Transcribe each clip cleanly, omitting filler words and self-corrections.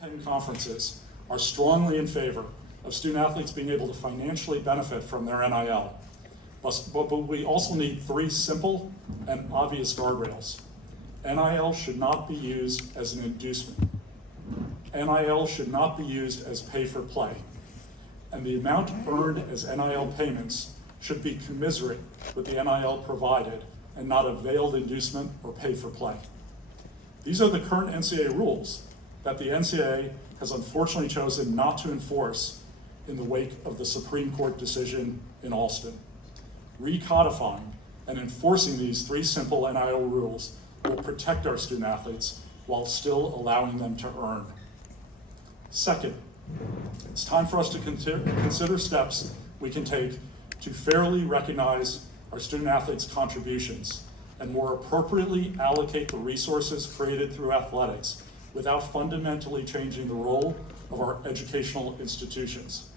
10 conferences are strongly in favor of student athletes being able to financially benefit from their NIL. But we also need 3 simple and obvious guardrails. NIL should not be used as an inducement. NIL should not be used as pay for play. And the amount earned as NIL payments should be commensurate with the NIL provided and not a veiled inducement or pay for play. These are the current NCAA rules that the NCAA has unfortunately chosen not to enforce in the wake of the Supreme Court decision in Alston. Recodifying and enforcing these 3 simple NIL rules will protect our student athletes while still allowing them to earn. Second, it's time for us to consider steps we can take to fairly recognize our student athletes' contributions and more appropriately allocate the resources created through athletics without fundamentally changing the role of our educational institutions.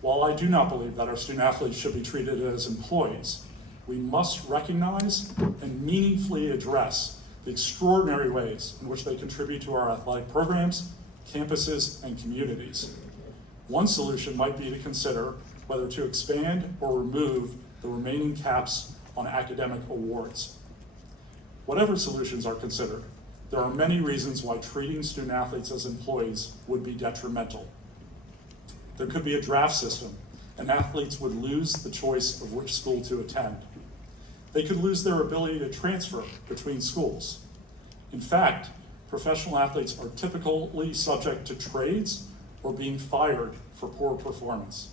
While I do not believe that our student athletes should be treated as employees, we must recognize and meaningfully address the extraordinary ways in which they contribute to our athletic programs, campuses, and communities. One solution might be to consider whether to expand or remove the remaining caps on academic awards. Whatever solutions are considered, there are many reasons why treating student athletes as employees would be detrimental. There could be a draft system, and athletes would lose the choice of which school to attend. They could lose their ability to transfer between schools. In fact, professional athletes are typically subject to trades or being fired for poor performance.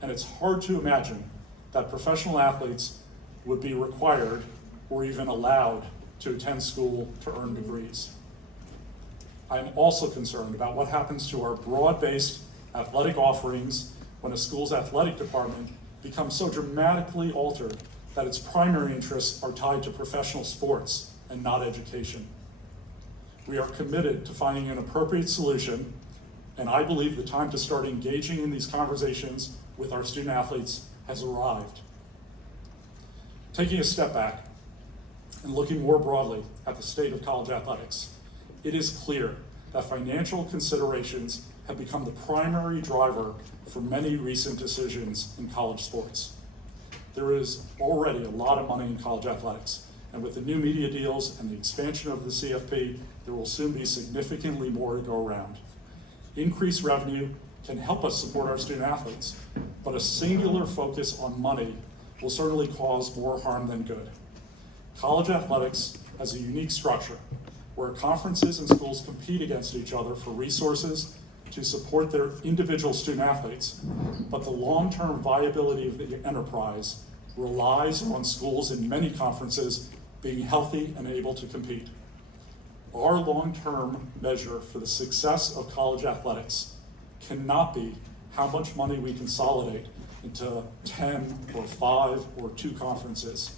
And it's hard to imagine that professional athletes would be required or even allowed to attend school to earn degrees. I am also concerned about what happens to our broad-based athletic offerings when a school's athletic department becomes so dramatically altered that its primary interests are tied to professional sports and not education. We are committed to finding an appropriate solution, and I believe the time to start engaging in these conversations with our student athletes has arrived. Taking a step back and looking more broadly at the state of college athletics, it is clear that financial considerations have become the primary driver for many recent decisions in college sports. There is already a lot of money in college athletics, and with the new media deals and the expansion of the CFP, there will soon be significantly more to go around. Increased revenue can help us support our student athletes, but a singular focus on money will certainly cause more harm than good. College athletics has a unique structure where conferences and schools compete against each other for resources to support their individual student athletes, but the long-term viability of the enterprise relies on schools in many conferences being healthy and able to compete. Our long-term measure for the success of college athletics cannot be how much money we consolidate into 10 or 5 or 2 conferences,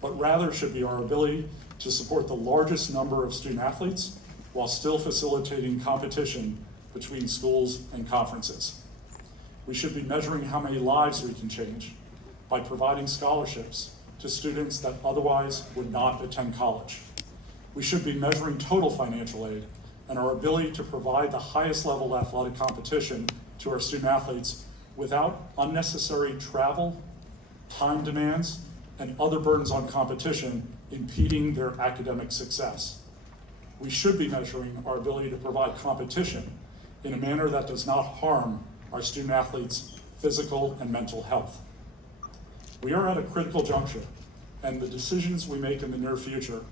but rather should be our ability to support the largest number of student athletes while still facilitating competition between schools and conferences. We should be measuring how many lives we can change by providing scholarships to students that otherwise would not attend college. We should be measuring total financial aid and our ability to provide the highest level athletic competition to our student athletes without unnecessary travel, time demands, and other burdens on competition impeding their academic success. We should be measuring our ability to provide competition in a manner that does not harm our student athletes' physical and mental health. We are at a critical juncture, and the decisions we make in the near future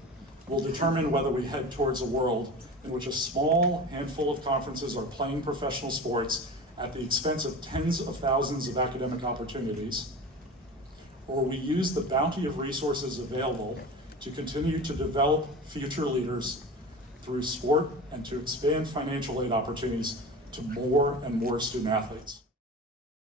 will determine whether we head towards a world in which a small handful of conferences are playing professional sports at the expense of tens of thousands of academic opportunities, or we use the bounty of resources available to continue to develop future leaders through sport and to expand financial aid opportunities to more and more student athletes.